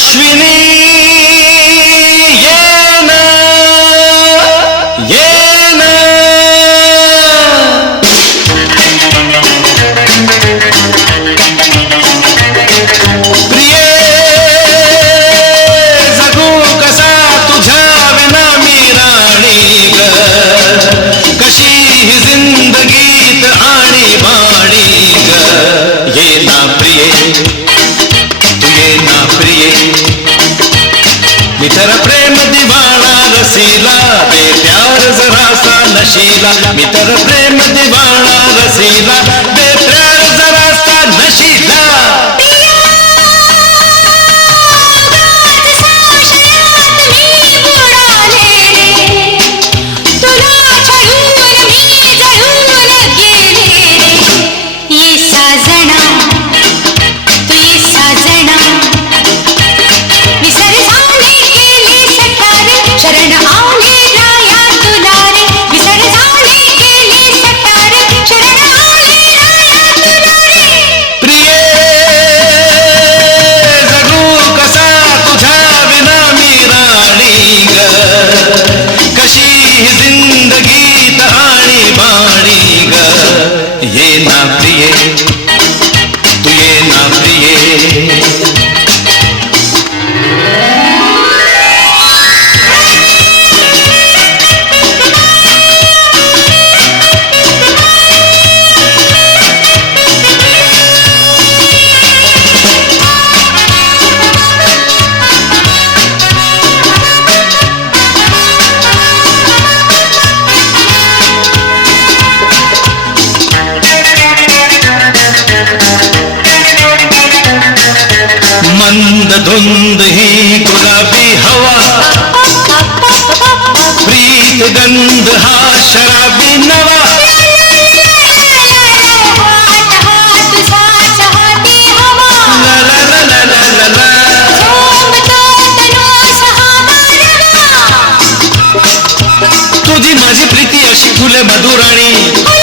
अश्विनी जिंदगीत आणि बाणी ग ये ना प्रिये तू ये ना प्रिये मी तर प्रेम दिवाणा रसीला दे प्यार जरा सा नशीला मी तर प्रेम दिवाणा रसीला दे प्यार जरा सा नशीला जिंदगीत आणि बाणी ग ये ना प्रिये तू ये ना प्रिये मंद धुंद ही गुलाबी हवा प्रीत गंध हा शराबी नवा तुझी माझी प्रीती अशी फुले मधुराणी